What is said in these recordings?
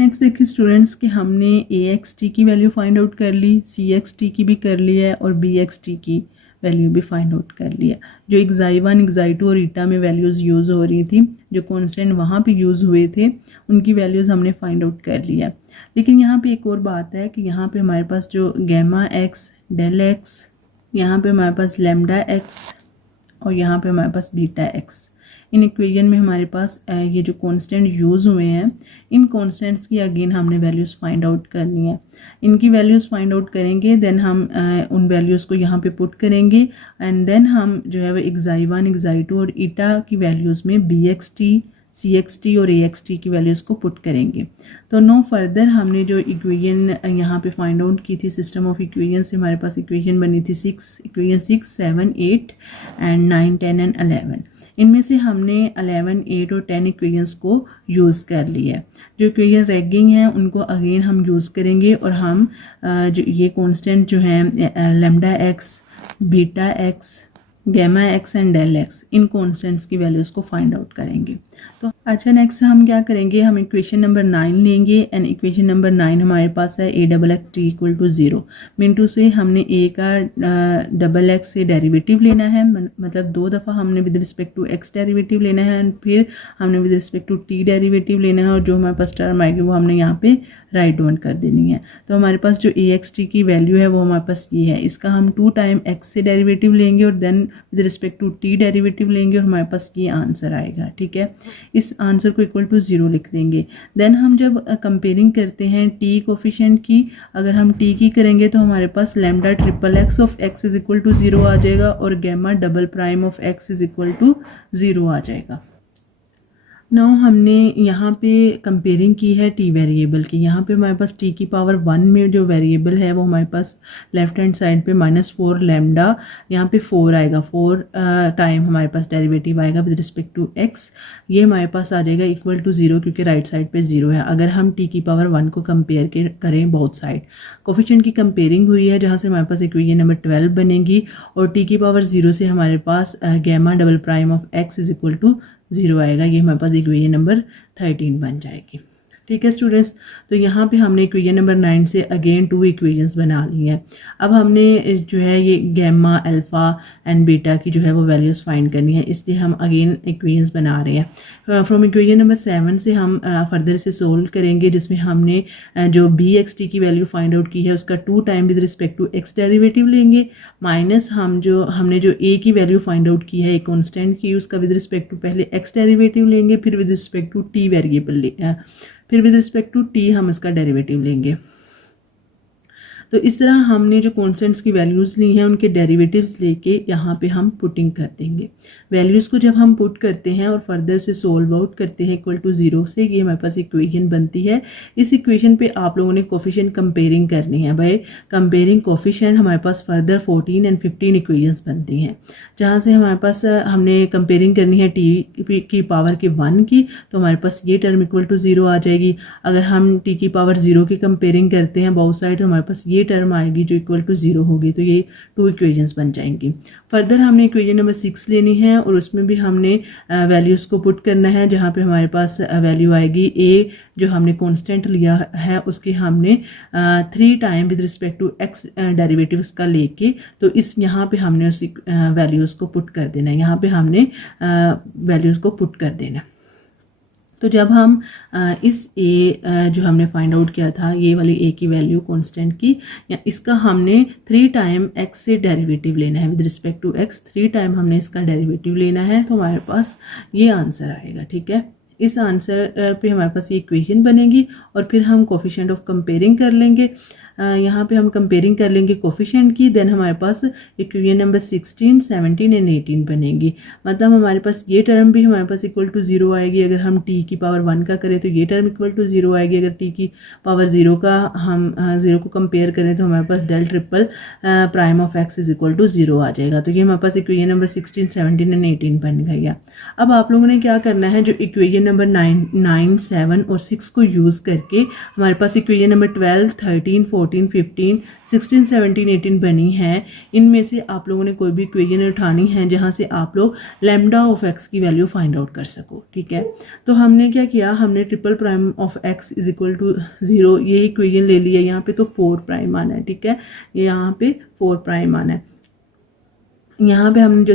Next देखिए students कि हमने ए एक्स टी की वैल्यू फाइंड आउट कर ली, सी एक्स टी की भी कर ली है और बी एक्स टी की वैल्यू भी फाइंड आउट कर लिया। जो एक्साई1, एक्साई2 और ईटा में वैल्यूज़ यूज़ हो रही थी, जो कॉन्स्टेंट वहाँ पे यूज़ हुए थे, उनकी वैल्यूज़ हमने फाइंड आउट कर लिया। लेकिन यहाँ पे एक और बात है कि यहाँ पे हमारे पास जो गैमा एक्स, डेल एक्स, यहाँ पे हमारे पास लेमडा एक्स और यहाँ पे हमारे पास बीटा एक्स, इन इक्वेशन में हमारे पास ये जो कांस्टेंट यूज़ हुए हैं, इन कांस्टेंट्स की अगेन हमने वैल्यूज़ फाइंड आउट करनी है। इनकी वैल्यूज़ फाइंड आउट करेंगे, देन हम उन वैल्यूज़ को यहाँ पे पुट करेंगे एंड देन हम जो है वो एक्साई1, एक्साई2 और ईटा की वैल्यूज़ में बी एक्स टी, सी एक्स टी और ए एक्स टी की वैल्यूज़ को पुट करेंगे। तो नो फर्दर हमने जो इक्वेशन यहाँ पे फाइंड आउट की थी, सिस्टम ऑफ इक्वेशन से हमारे पास इक्वेशन बनी थी इक्वेशन 6, 7, 8 एंड 9, 10 एंड 11। इनमें से हमने 11, 8 और 10 इक्वेशंस को यूज़ कर लिया है। जो इक्वेशन रैगिंग हैं उनको अगेन हम यूज़ करेंगे और हम जो ये कांस्टेंट जो है lambda X, beta X, gamma X and del x, इन कांस्टेंट्स की वैल्यूज़ को फाइंड आउट करेंगे। तो अच्छा नेक्स्ट हम क्या करेंगे, हम इक्वेशन नंबर 9 लेंगे एंड इक्वेशन नंबर 9 हमारे पास है A double X T equal to 0। मिनटू से हमने ए का डबल एक्स से डेरिवेटिव लेना है, मतलब 2 दफ़ा हमने with respect to X derivative लेना है एंड फिर हमने with respect to T derivative लेना है और जो हमारे पास टर्म आएगी वो हमने यहाँ पे राइट डाउन कर देनी है। तो हमारे पास जो ए एक्स टी की वैल्यू है वो हमारे पास ये है, इसका हम 2 टाइम एक्स से डेरिवेटिव लेंगे और then with respect to T derivative लेंगे और हमारे पास ये आंसर आएगा। ठीक है, इस आंसर को इक्वल टू 0 लिख देंगे। देन हम जब कंपेयरिंग करते हैं टी कोफिशिएंट की, अगर हम टी की करेंगे तो हमारे पास lambda triple x of x is equal to 0 आ जाएगा और gamma double prime of x is equal to 0 आ जाएगा। नाउ हमने यहाँ पे कंपेयरिंग की है टी वेरिएबल की। यहाँ पे हमारे पास टी की पावर 1 में जो वेरिएबल है वो हमारे पास लेफ्ट हैंड साइड पे -4 लैम्डा, यहाँ पे 4 आएगा, 4 टाइम हमारे पास डेरिवेटिव आएगा विद रिस्पेक्ट टू एक्स। ये हमारे पास आ जाएगा इक्वल टू 0 क्योंकि राइट साइड पे 0 है। अगर हम टी की पावर 1 को कंपेयर करें बोथ साइड, कोफिशिएंट की कंपेयरिंग हुई है जहाँ से हमारे पास इक्वेशन नंबर 12 बनेगी और टी की पावर 0 से हमारे पास gamma double prime of x is equal to 0 आएगा। ये हमारे पास इक्वेशन नंबर 13 बन जाएगी। ठीक है स्टूडेंट्स, तो यहाँ पे हमने इक्वेशन नंबर 9 से अगेन 2 इक्वेशंस बना ली हैं। अब हमने जो है ये गैमा, अल्फ़ा एंड बीटा की जो है वो वैल्यूज़ फाइंड करनी है, इसलिए हम अगेन इक्वेशंस बना रहे हैं। फ्रॉम इक्वेशन नंबर 7 से हम फर्दर से सोल्व करेंगे, जिसमें हमने जो बी एक्स टी की वैल्यू फाइंड आउट की है उसका 2 time with respect to X derivative लेंगे, माइनस हमने जो ए की वैल्यू फाइंड आउट की है एक कॉन्स्टेंट की, उसका विद रिस्पेक्ट टू पहले एक्स डेरिवेटिव लेंगे, फिर with respect to T variable फिर विद रिस्पेक्ट टू टी हम इसका डेरिवेटिव लेंगे। तो इस तरह हमने जो कॉन्स्टेंट्स की वैल्यूज़ ली हैं उनके डेरिवेटिव्स लेके यहाँ पे हम पुटिंग कर देंगे। वैल्यूज़ को जब हम पुट करते हैं और फर्दर से सोल्व आउट करते हैं इक्वल टू 0 से, ये हमारे पास इक्वेशन बनती है। इस इक्वेशन पे आप लोगों ने कोफिशिएंट कंपेयरिंग करनी है। भाई कंपेयरिंग कोफिशिएंट हमारे पास फर्दर 14 एंड 15 इक्वेशंस बनती हैं, जहाँ से हमारे पास हमने कंपेयरिंग करनी है टी की पावर के 1 की, तो हमारे पास ये टर्म इक्वल टू 0 आ जाएगी। अगर हम टी की पावर 0 की कंपेयरिंग करते हैं बोथ साइड, तो हमारे पास ये टर्म आएगी जो इक्वल टू 0 होगी। तो ये 2 इक्वेशंस बन जाएंगी। फर्दर हमने इक्वेशन नंबर 6 लेनी है और उसमें भी हमने वैल्यूज़ को पुट करना है, जहाँ पे हमारे पास वैल्यू आएगी ए जो हमने कांस्टेंट लिया है उसके हमने 3 time with respect to X derivative उसका लेके, तो इस यहाँ पे हमने उस वैल्यूज़ को पुट कर देना है। यहाँ पे हमने वैल्यूज़ को पुट कर देना। तो जब हम इस ए जो हमने फाइंड आउट किया था, ये वाली ए की वैल्यू कांस्टेंट की, या इसका हमने 3 टाइम एक्स से डेरिवेटिव लेना है with respect to X, 3 time हमने इसका डेरिवेटिव लेना है, तो हमारे पास ये आंसर आएगा। ठीक है, इस आंसर पे हमारे पास ये इक्वेशन बनेगी और फिर हम कोफिशिएंट ऑफ कंपेयरिंग कर लेंगे। यहाँ पे हम कंपेयरिंग कर लेंगे कोफिशिएंट की, देन हमारे पास इक्वेशन नंबर 16, 17 एंड 18 बनेगी। मतलब हमारे पास ये टर्म भी हमारे पास इक्वल टू 0 आएगी। अगर हम टी की पावर 1 का करें तो ये टर्म इक्वल टू 0 आएगी। अगर टी की पावर 0 का हम 0 को कंपेयर करें तो हमारे पास del triple prime of x is equal to 0 आ जाएगा। तो ये हमारे पास इक्वेशन नंबर 16, 17 एंड 18 बन गई है। अब आप लोगों ने क्या करना है, जो इक्वेशन नंबर 9, 7 और 6 को यूज़ करके हमारे पास इक्वेशन नंबर 12, 13, 14 14, 15, 16, 17, 18 बनी हैं, इनमें से आप लोगों ने कोई भी इक्वेशन उठानी है जहाँ से आप लोग लैम्डा ऑफ एक्स की वैल्यू फाइंड आउट कर सको, ठीक है। तो हमने क्या किया, हमने triple prime of x is equal to 0 ये इक्वेशन ले लिया। यहाँ पे तो 4 प्राइम आना है, ठीक है, यहाँ पे 4 प्राइम आना है। यहाँ पे हमने जो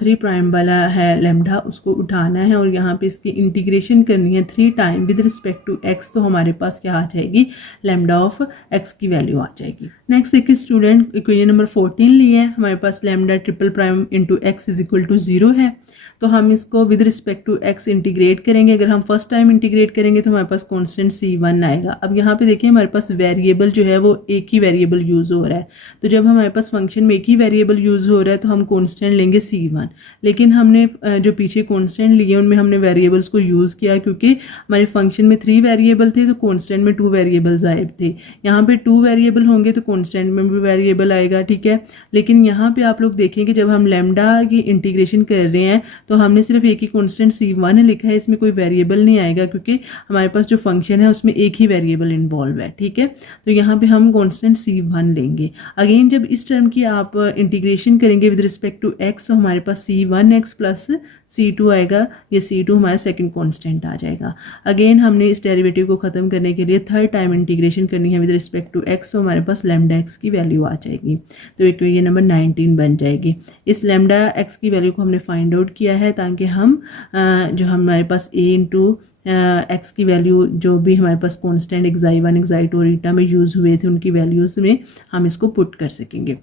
थ्री प्राइम वाला है लैम्डा उसको उठाना है और यहाँ पे इसकी इंटीग्रेशन करनी है 3 time with respect to X. तो हमारे पास क्या आ जाएगी, लैम्डा ऑफ एक्स की वैल्यू आ जाएगी। नेक्स्ट देखिए स्टूडेंट, इक्वेशन नंबर 14 ली है, हमारे पास lambda triple prime into x is equal to 0 है। तो हम इसको with respect to x integrate करेंगे। अगर हम फर्स्ट टाइम इंटीग्रेट करेंगे तो हमारे पास कांस्टेंट c1 आएगा। अब यहाँ पे देखिए हमारे पास वेरिएबल जो है वो एक ही वेरिएबल यूज़ हो रहा है। तो जब हमारे पास फंक्शन में एक ही वेरिएबल यूज़ हो रहा है तो हम कांस्टेंट लेंगे c1। लेकिन हमने जो पीछे कांस्टेंट लिए उनमें हमने वेरिएबल्स को यूज़ किया क्योंकि हमारे फंक्शन में 3 वेरिएबल थे तो कांस्टेंट में 2 वेरिएबल्स आए थे। यहाँ पे 2 वेरिएबल होंगे तो कांस्टेंट में भी वेरिएबल आएगा, ठीक है। लेकिन यहाँ पे आप लोग देखेंगे जब हम लैम्डा की इंटीग्रेशन कर रहे हैं तो हमने सिर्फ एक ही कांस्टेंट c1 लिखा है, इसमें कोई वेरिएबल नहीं आएगा क्योंकि हमारे पास जो फंक्शन है उसमें एक ही वेरिएबल इन्वॉल्व है, ठीक है। तो यहाँ पे हम कांस्टेंट c1 लेंगे। अगेन जब इस टर्म की आप इंटीग्रेशन करेंगे विद रिस्पेक्ट टू x तो हमारे पास c1x प्लस c2 आएगा। ये c2 हमारा सेकंड कांस्टेंट आ जाएगा। अगेन हमने इस डेरिवेटिव को ख़त्म करने के लिए थर्ड टाइम इंटीग्रेशन करनी है विद रिस्पेक्ट टू x, तो हमारे पास लैम्डा x की वैल्यू आ जाएगी। तो इक्वेशन नंबर 19 बन जाएगी। इस लैम्डा x की वैल्यू को हमने फाइंड आउट किया है ताकि हम जो हमारे पास a इंटू एक्स की वैल्यू जो भी हमारे पास कांस्टेंट xi1 xi2 और ईटा में यूज़ हुए थे उनकी वैल्यूज़ में हम इसको पुट कर सकेंगे।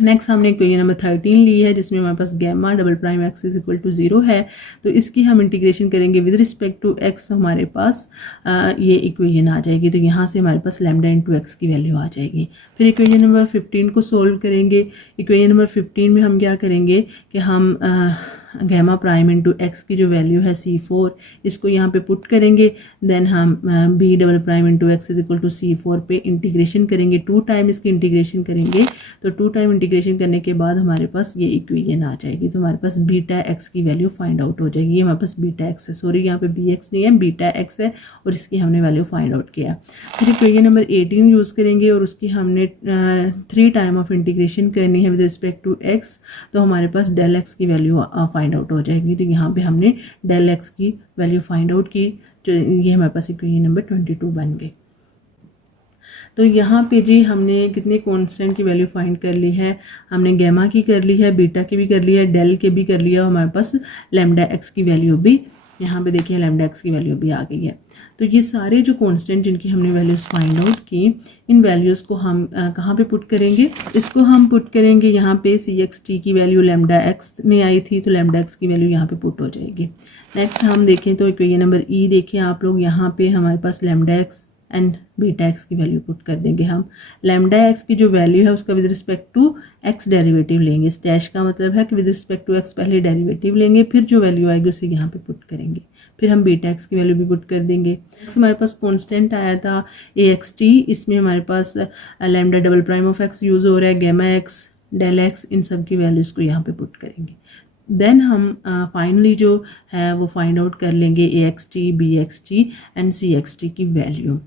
नेक्स्ट हमने इक्वेशन नंबर 13 ली है जिसमें हमारे पास gamma double prime x is equal to 0 है। तो इसकी हम इंटीग्रेशन करेंगे विद रिस्पेक्ट टू एक्स, हमारे पास ये इक्वेशन आ जाएगी। तो यहाँ से हमारे पास लैम्डा इंटू एक्स की वैल्यू आ जाएगी। फिर इक्वेशन नंबर 15 को सोल्व करेंगे। इक्वेशन नंबर 15 में हम क्या करेंगे कि हम गैमा प्राइम इंटू एक्स की जो वैल्यू है c4 इसको यहाँ पे पुट करेंगे। देन हम b double prime into x is equal to c4 पे इंटीग्रेशन करेंगे। 2 टाइम इसकी इंटीग्रेशन करेंगे। तो 2 टाइम इंटीग्रेशन करने के बाद हमारे पास ये इक्वेशन आ जाएगी। तो हमारे पास बीटा एक्स की वैल्यू फाइंड आउट हो जाएगी। ये हमारे पास बीटा एक्स है, सॉरी यहाँ पे बी एक्स नहीं है, बीटा एक्स है और इसकी हमने वैल्यू फाइंड आउट किया। फिर इक्वेशन नंबर 18 यूज़ करेंगे और उसकी हमने 3 टाइम ऑफ इंटीग्रेशन करनी है विद रिस्पेक्ट टू एक्स। तो हमारे पास डेल एक्स की वैल्यू फाइंड आउट हो जाएगी। तो यहाँ पे हमने डेल एक्स की वैल्यू फाइंड आउट की, जो ये हमारे पास इक्वेशन नंबर 22 बन गई। तो यहाँ पे जी हमने कितने कांस्टेंट की वैल्यू फाइंड कर ली है, हमने गैमा की कर ली है, बीटा की भी कर ली है, डेल के भी कर लिया और हमारे पास लैम्डा एक्स की वैल्यू भी यहाँ पे देखिए लैम्डा एक्स की वैल्यू भी आ गई है। तो ये सारे जो कांस्टेंट जिनकी हमने वैल्यूज़ फाइंड आउट की, इन वैल्यूज़ को हम कहाँ पे पुट करेंगे, इसको हम पुट करेंगे यहाँ पे CXT की वैल्यू लैम्डा एक्स में आई थी तो लैम्डा एक्स की वैल्यू यहाँ पे पुट हो जाएगी। नेक्स्ट हम देखें तो इक्वेशन नंबर ई देखें आप लोग, यहाँ पे हमारे पास lambda x and beta x की वैल्यू पुट कर देंगे। हम लैम्डा एक्स की जो वैल्यू है उसका with respect to X derivative लेंगे। इस डैश का मतलब है कि विद रिस्पेक्ट टू एक्स पहले डेरिवेटिव लेंगे, फिर जो वैल्यू आएगी उसे यहाँ पे पुट करेंगे। फिर हम बीटा एक्स की वैल्यू भी पुट कर देंगे। एक्स हमारे पास कांस्टेंट आया था AXT, इसमें हमारे पास lambda double prime of x use हो रहा है, गैमा एक्स, डेल एक्स, इन सब की वैल्यूज़ को यहाँ पे पुट करेंगे। देन हम फाइनली जो है वो फाइंड आउट कर लेंगे AXT, BXT एंड CXT की वैल्यू।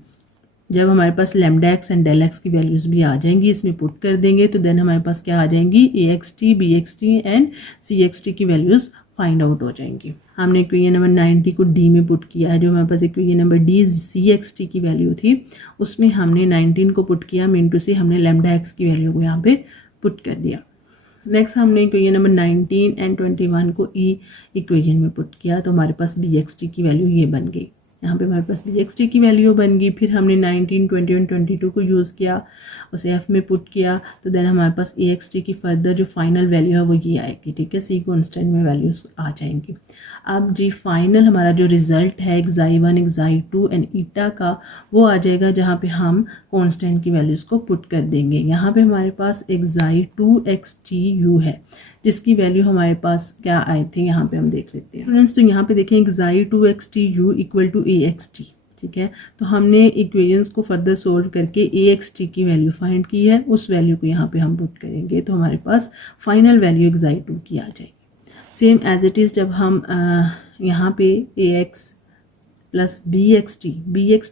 जब हमारे पास lambda x and del x की वैल्यूज़ भी आ जाएंगी इसमें पुट कर देंगे तो देन हमारे पास क्या आ जाएंगी, AXT, BXT एंड CXT की वैल्यूज़ फाइंड आउट हो जाएंगी। हमने इक्वेशन नंबर 90 को डी में पुट किया है। जो हमारे पास इक्वेशन नंबर डी CXT की वैल्यू थी उसमें हमने 19 को पुट किया, मीन टू से हमने लैम्डा एक्स की वैल्यू को यहाँ पे पुट कर दिया। नेक्स्ट हमने इक्वेशन नंबर 19 एंड 21 को ई इक्वेशन में पुट किया तो हमारे पास BXT की वैल्यू ये बन गई। यहाँ पे हमारे पास BXT की वैल्यू बन गई। फिर हमने 19, 20 और 22 को यूज़ किया, उसे F में पुट किया तो देन हमारे पास AXT की फर्दर जो फाइनल वैल्यू है वो ये आएगी, ठीक है। C कांस्टेंट में वैल्यूज आ जाएंगी। अब जी फाइनल हमारा जो रिज़ल्ट है xi1, xi2 एंड ईटा का वो आ जाएगा जहाँ पे हम कांस्टेंट की वैल्यूज़ को पुट कर देंगे। यहाँ पे हमारे पास xi2xtu है जिसकी वैल्यू हमारे पास क्या आई थी, यहाँ पे हम देख लेते हैं स्टूडेंट्स। तो यहाँ पे देखें xi2xtu इक्वल टू AXT, ठीक है। तो हमने इक्वेशंस को फर्दर सोल्व करके AXT की वैल्यू फाइंड की है, उस वैल्यू को यहाँ पे हम पुट करेंगे तो हमारे पास फाइनल वैल्यू xi2 की आ जाएगी। सेम एज इट इज़ जब हम यहाँ पे AX plus B X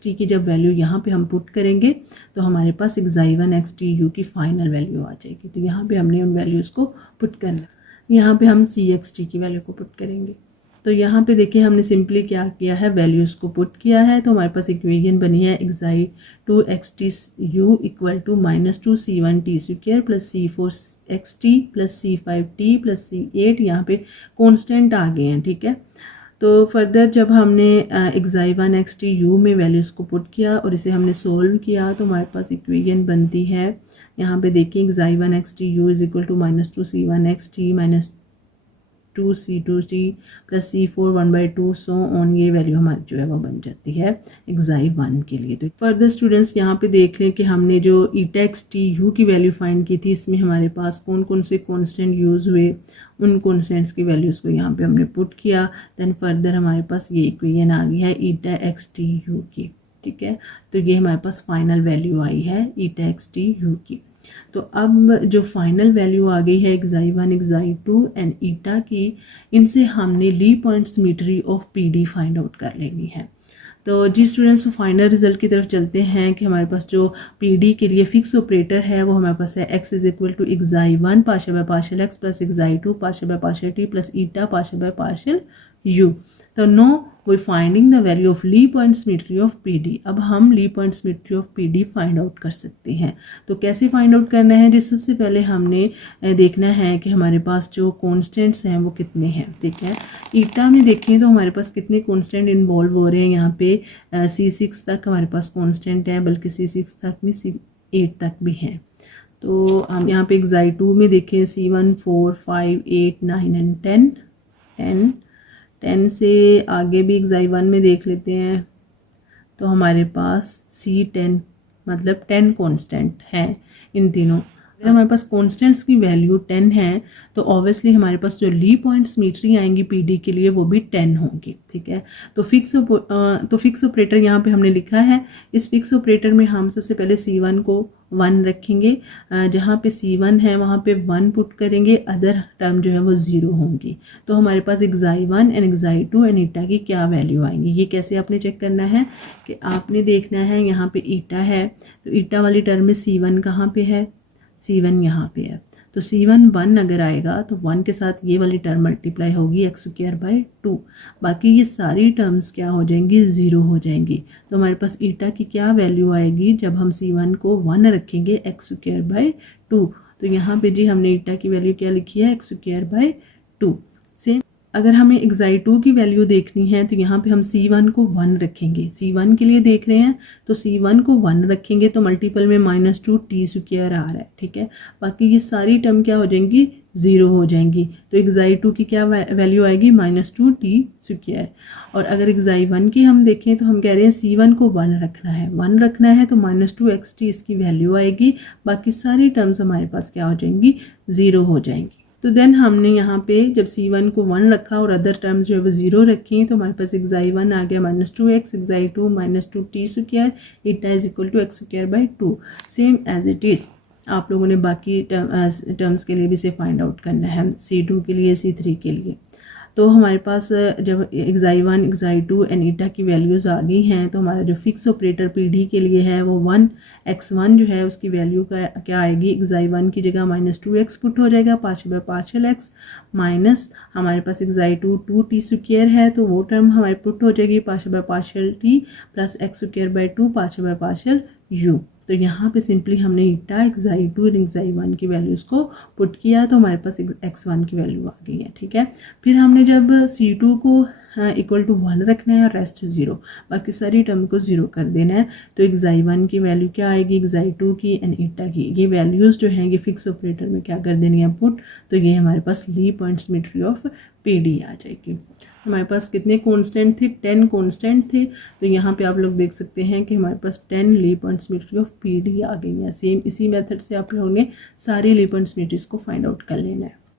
T की जब वैल्यू यहाँ पे हम पुट करेंगे तो हमारे पास xi1 xtu की फाइनल वैल्यू आ जाएगी। तो यहाँ पे हमने उन वैल्यूज़ को पुट करना, यहाँ पे हम cxt की वैल्यू को पुट करेंगे। तो यहाँ पे देखिए हमने सिंपली क्या किया है, वैल्यूज़ को पुट किया है। तो हमारे पास इक्वेशन बनी है xi2 xtu equal to -2c1t square plus c4xt plus c5t plus c8, यहाँ पे कॉन्स्टेंट आ गए हैं, ठीक है। तो फर्दर जब हमने xi1 xtu में वैल्यूज़ को पुट किया और इसे हमने सोल्व किया तो हमारे पास इक्वेशन बनती है, यहाँ पे देखिए xi1 xtu is equal to -2c1 xt minus 2c2t plus c4 1/2 so on, ये वैल्यू हमारी जो है वो बन जाती है xi1 के लिए। तो फर्दर स्टूडेंट्स यहाँ पे देख लें कि हमने जो ईटा xtu की वैल्यू फाइंड की थी, इसमें हमारे पास कौन कौन से कॉन्स्टेंट यूज़ हुए, उन कॉन्स्टेंट्स की वैल्यूज़ को यहाँ पे हमने पुट किया। देन फर्दर हमारे पास ये इक्वेशन आ गई है ईटा xtu की, ठीक है। तो ये हमारे पास फाइनल वैल्यू आई है ईटा xtu की। तो अब जो फाइनल वैल्यू आ गई है xi1 xi2 एंड ईटा की, इनसे हमने Lie points symmetry of PD find out कर लेनी है। तो जी स्टूडेंट्स, फाइनल रिजल्ट की तरफ चलते हैं कि हमारे पास जो पीडी के लिए फिक्स ऑपरेटर है वो हमारे पास है x is equal to xi1 partial by partial x plus xi2 partial by partial t plus eta partial by partial u। तो now we finding the value of Lie points symmetry of PD. अब हम Lie points symmetry of PD find out कर सकते हैं। तो कैसे find out करना है जी, सबसे पहले हमने देखना है कि हमारे पास जो कॉन्स्टेंट्स हैं वो कितने हैं, ठीक है। ईटा में देखें तो हमारे पास कितने कॉन्स्टेंट इन्वॉल्व हो रहे हैं, यहाँ पे C6 तक हमारे पास कॉन्स्टेंट है, बल्कि C6 तक भी C8 तक भी हैं। तो हम यहाँ पे xi2 में देखें C1 4 5 8 9 एंड 10 10 से आगे भी xi1 में देख लेते हैं। तो हमारे पास C10 मतलब 10 कांस्टेंट है इन तीनों। अगर हमारे पास कॉन्स्टेंट्स की वैल्यू 10 है तो ऑब्वियसली हमारे पास जो ली पॉइंट्स मीटरी आएंगी पीडी के लिए वो भी 10 होंगी, ठीक है। तो फिक्स ऑपरेटर यहाँ पे हमने लिखा है। इस फिक्स ऑपरेटर में हम सबसे पहले C1 को 1 रखेंगे, जहाँ पे C1 है वहाँ पे 1 पुट करेंगे, अदर टर्म जो है वो 0 होंगी। तो हमारे पास xi1 एंड xi2 एंड ईटा की क्या वैल्यू आएंगी, ये कैसे आपने चेक करना है कि आपने देखना है यहाँ पे ईटा है तो ईटा वाली टर्म में C1 कहाँ पे है, C1 यहाँ पे है। तो C1 1 अगर आएगा तो 1 के साथ ये वाली टर्म मल्टीप्लाई होगी x²/2, बाकी ये सारी टर्म्स क्या हो जाएंगी, 0 हो जाएंगी। तो हमारे पास ईटा की क्या वैल्यू आएगी जब हम C1 को 1 रखेंगे x²/2। तो यहाँ पे जी हमने ईटा की वैल्यू क्या लिखी है, x²/2। सेम अगर हमें xi2 की वैल्यू देखनी है तो यहाँ पे हम C1 को 1 रखेंगे। C1 के लिए देख रहे हैं तो C1 को 1 रखेंगे तो मल्टीपल में -2t² आ रहा है, ठीक है। बाकी ये सारी टर्म क्या हो जाएंगी, 0 हो जाएंगी। तो xi2 की क्या वैल्यू आएगी, -2t²। और अगर xi1 की हम देखें तो हम कह रहे हैं C1 को 1 रखना है, 1 रखना है तो -2xt इसकी वैल्यू आएगी। बाकी सारी टर्म्स हमारे पास क्या हो जाएंगी, 0 हो जाएंगी। तो देन हमने यहाँ पे जब C1 को 1 रखा और अदर टर्म्स जो है वो 0 रखी तो हमारे पास xi1 आ गया -2x, xi2 -2t², eta is equal to x²/2। Same as it is आप लोगों ने बाकी टर्म्स के लिए भी इसे फाइंड आउट करना है, C2 के लिए, C3 के लिए। तो हमारे पास जब xi1 xi2 एंड ईटा की वैल्यूज़ आ गई हैं तो हमारा जो फिक्स ऑपरेटर पीडी के लिए है वो 1 x1 जो है उसकी वैल्यू का क्या आएगी, xi1 की जगह -2x पुट हो जाएगा पार्शियल x माइनस हमारे पास xi2 2t² है तो वो टर्म हमारी पुट हो जाएगी partial t plus x²/2 partial u। तो यहाँ पे सिंपली हमने ईटा xi2 और xi1 की वैल्यूज़ को पुट किया तो हमारे पास x1 की वैल्यू आ गई है, ठीक है। फिर हमने जब C2 को इक्वल टू 1 रखना है और रेस्ट 0, बाकी सारी टर्म को 0 कर देना है। तो xi1 की वैल्यू क्या आएगी, xi2 की एंड ईटा की, ये वैल्यूज़ जो हैं ये फिक्स ऑपरेटर में क्या कर देनी है, पुट। तो ये हमारे पास ली पॉइंट्स मीटरी ऑफ पीडी आ जाएगी। हमारे पास कितने कांस्टेंट थे, 10 कांस्टेंट थे। तो यहाँ पे आप लोग देख सकते हैं कि हमारे पास 10 ली पॉइंट्स मीटरी ऑफ पीडी आ गई है। सेम इसी मेथड से आप लोगों ने सारी ली पॉइंट्स मीटरीज को फाइंड आउट कर लेना है।